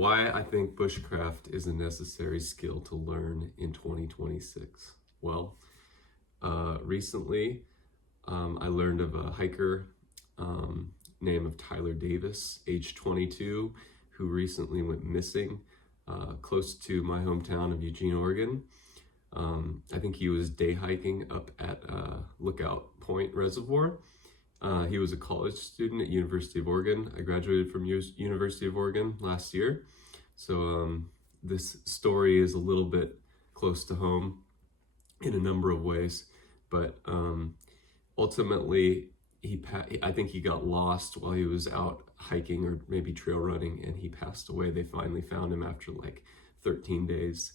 Why I think bushcraft is a necessary skill to learn in 2026. Well, recently I learned of a hiker named of Tyler Davis, age 22, who recently went missing close to my hometown of Eugene, Oregon. I think he was day hiking up at Lookout Point Reservoir. He was a college student at University of Oregon. I graduated from University of Oregon last year. So this story is a little bit close to home in a number of ways, but ultimately I think he got lost while he was out hiking or maybe trail running, and he passed away. They finally found him after like 13 days.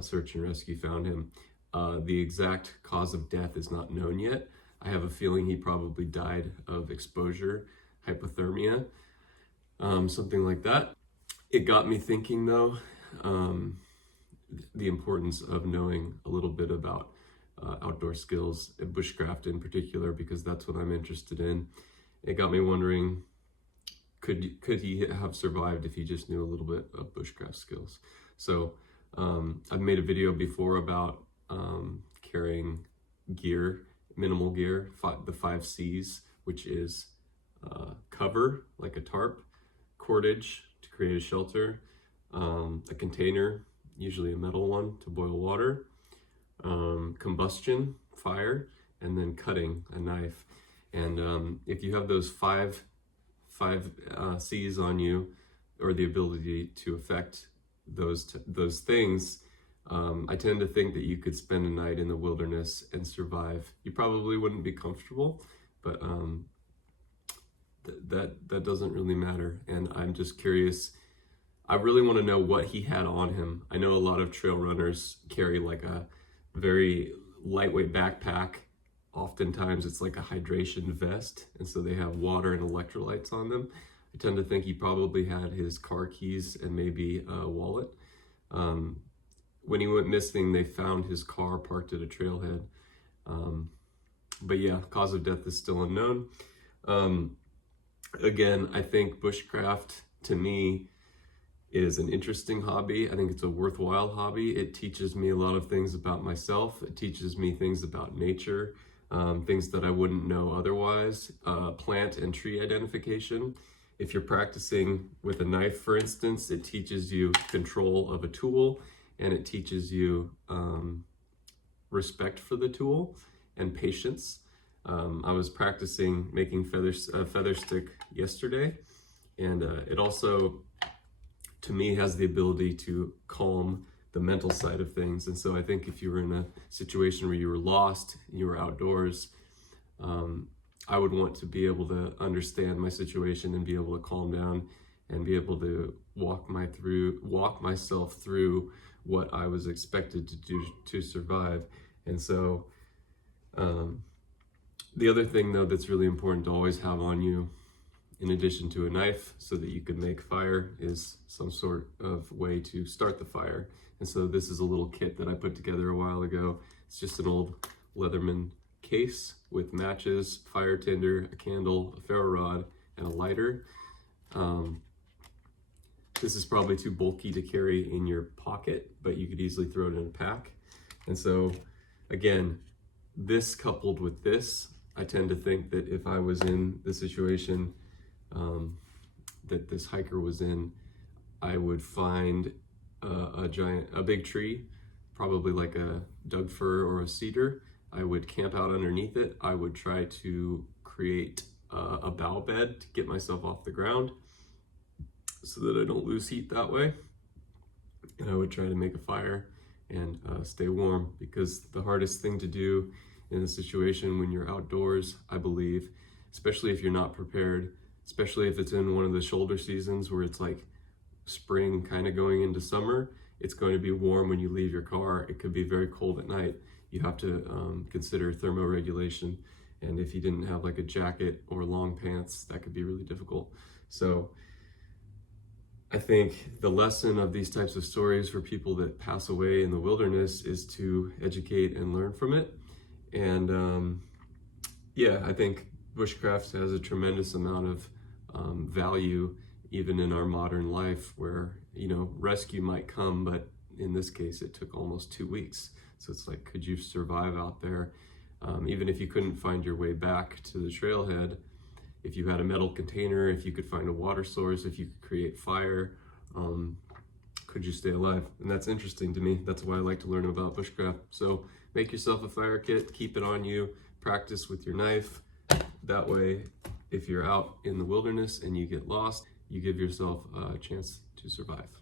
Search and rescue found him. The exact cause of death is not known yet. I have a feeling he probably died of exposure, hypothermia, something like that. It got me thinking though, the importance of knowing a little bit about outdoor skills and bushcraft in particular, because that's what I'm interested in. It got me wondering, could he have survived if he just knew a little bit of bushcraft skills? So I've made a video before about carrying gear, minimal gear, the 5 C's, which is cover, like a tarp, cordage to create a shelter, a container, usually a metal one, to boil water, combustion, fire, and then cutting, a knife. And if you have those five C's on you, or the ability to affect those things, I tend to think that you could spend a night in the wilderness and survive. You probably wouldn't be comfortable, but that doesn't really matter. And I'm just curious. I really want to know what he had on him. I know a lot of trail runners carry like a very lightweight backpack. Oftentimes it's like a hydration vest, and so they have water and electrolytes on them. I tend to think he probably had his car keys and maybe a wallet. When he went missing, they found his car parked at a trailhead. But yeah, cause of death is still unknown. Again, I think bushcraft, to me, is an interesting hobby. I think it's a worthwhile hobby. It teaches me a lot of things about myself. It teaches me things about nature, things that I wouldn't know otherwise. Plant and tree identification. If you're practicing with a knife, for instance, it teaches you control of a tool, and it teaches you respect for the tool and patience. I was practicing making a feather stick yesterday, and it also, to me, has the ability to calm the mental side of things. And so I think if you were in a situation where you were lost, you were outdoors, I would want to be able to understand my situation and be able to calm down and be able to walk myself through what I was expected to do to survive. And so the other thing though that's really important to always have on you, in addition to a knife so that you can make fire, is some sort of way to start the fire. And so this is a little kit that I put together a while ago. It's just an old Leatherman case with matches, fire tinder, a candle, a ferro rod, and a lighter. This is probably too bulky to carry in your pocket, but you could easily throw it in a pack. And so again, this coupled with this, I tend to think that if I was in the situation that this hiker was in, I would find a big tree, probably like a Doug fir or a cedar. I would camp out underneath it. I would try to create a bough bed to get myself off the ground so that I don't lose heat that way. And I would try to make a fire and stay warm, because the hardest thing to do in a situation when you're outdoors, I believe, especially if you're not prepared, especially if it's in one of the shoulder seasons where it's like spring kind of going into summer, it's going to be warm when you leave your car. It could be very cold at night. You have to consider thermoregulation. And if you didn't have like a jacket or long pants, that could be really difficult. So I think the lesson of these types of stories for people that pass away in the wilderness is to educate and learn from it. And yeah, I think bushcraft has a tremendous amount of value even in our modern life where, you know, rescue might come, but in this case, it took almost 2 weeks. So it's like, could you survive out there? Even if you couldn't find your way back to the trailhead, if you had a metal container, if you could find a water source, if you could create fire, could you stay alive? And that's interesting to me. That's why I like to learn about bushcraft. So make yourself a fire kit, keep it on you, practice with your knife. That way, if you're out in the wilderness and you get lost, you give yourself a chance to survive.